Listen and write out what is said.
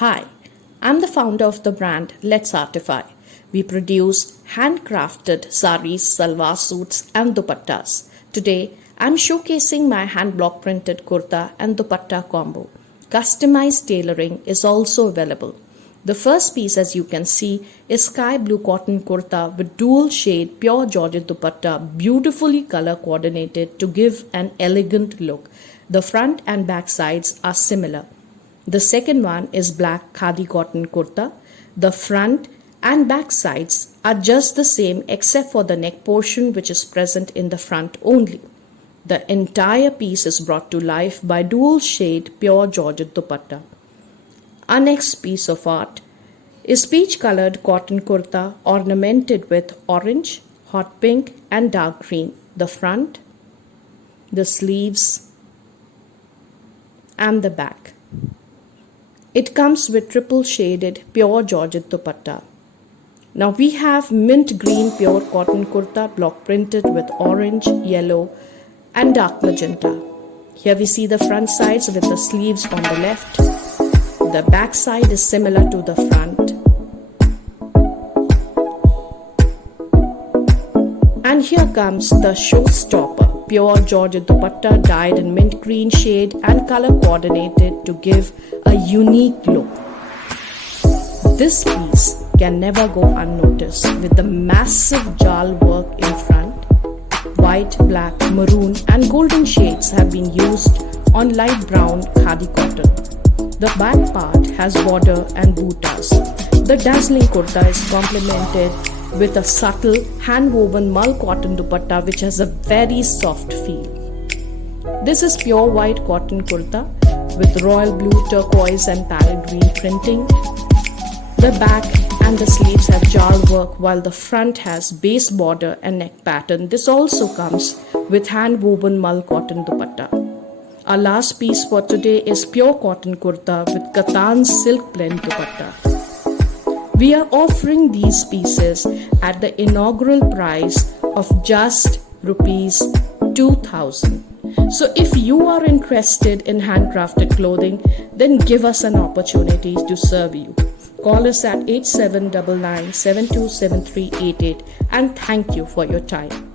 Hi, I'm the founder of the brand Letsartify. We produce handcrafted sarees, salwar suits and dupattas. Today, I'm showcasing my hand block printed kurta and dupatta combo. Customized tailoring is also available. The first piece, as you can see, is sky blue cotton kurta with dual shade pure Georgette dupatta, beautifully color coordinated to give an elegant look. The front and back sides are similar. The second one is black khadi cotton kurta. The front and back sides are just the same except for the neck portion, which is present in the front only. The entire piece is brought to life by dual shade pure Georgette dupatta. Our next piece of art is peach colored cotton kurta ornamented with orange, hot pink and dark green. The front, the sleeves and the back. It comes with triple shaded pure Georgette dupatta. Now we have mint green pure cotton kurta block printed with orange, yellow and dark magenta. Here we see the front sides with the sleeves on the left. The back side is similar to the front. And here comes the showstopper, pure Georgette dupatta dyed in mint green shade and color coordinated to give a unique look. This piece can never go unnoticed with the massive jal work in front. White, black, maroon and golden shades have been used on light brown khadi cotton. The back part has border and buttas. The dazzling kurta is complemented with a subtle hand-woven mull cotton dupatta which has a very soft feel. This is pure white cotton kurta with royal blue, turquoise and parrot green printing. The back and the sleeves have jal work while the front has base border and neck pattern. This also comes with hand-woven mull cotton dupatta. Our last piece for today is pure cotton kurta with kattan silk blend dupatta. We are offering these pieces at the inaugural price of just Rs 2,000. So if you are interested in handcrafted clothing, then give us an opportunity to serve you. Call us at 8799 727388 and thank you for your time.